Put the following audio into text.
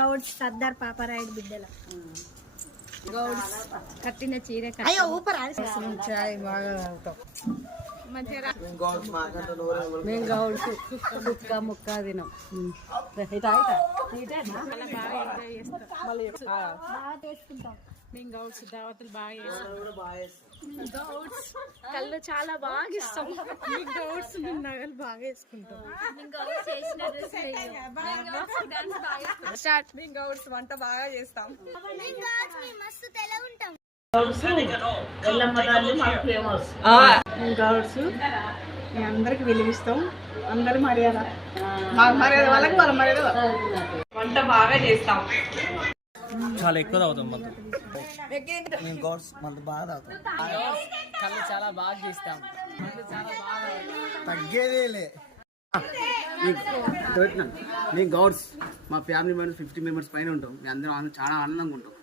గౌడ్స్ సర్దార్ పాపారాయుడు బిడ్డల గౌడ్స్ కట్టిన చీర చాయ్ బాగా తాగుతాం. మేము గౌడ్స్ ముక్క ముక్క తినం. మేము గౌడ్స్ దావతులు బాగా చేస్తాం. గౌడ్స్ కళ్ళు చాలా బాగా ఇస్తాం. మేము గౌడ్స్ నగలు బాగా వేసుకుంటాం. స్టార్ట్. మేము గౌడ్స్ వంట బాగా చేస్తాం. గౌడ్స్ మేము అందరికి విలువిస్తాం. అందరు మర్యాద మాకు మర్యాద వాళ్ళకి వాళ్ళ మర్యాద వంట బాగా చేస్తాం. చాలా ఎక్కువ తాగుతాం మందు. మేము గౌడ్స్ మందు బాగా తాగుతాం. కళ్ళు చాలా బాగా చేస్తాం. తగ్గేదేలే. మేము గౌడ్స్ మా ఫ్యామిలీ మెంబర్స్ 50 మెంబర్స్ పైన ఉంటాం. మేము అందరం చాలా ఆనందంగా ఉంటాం.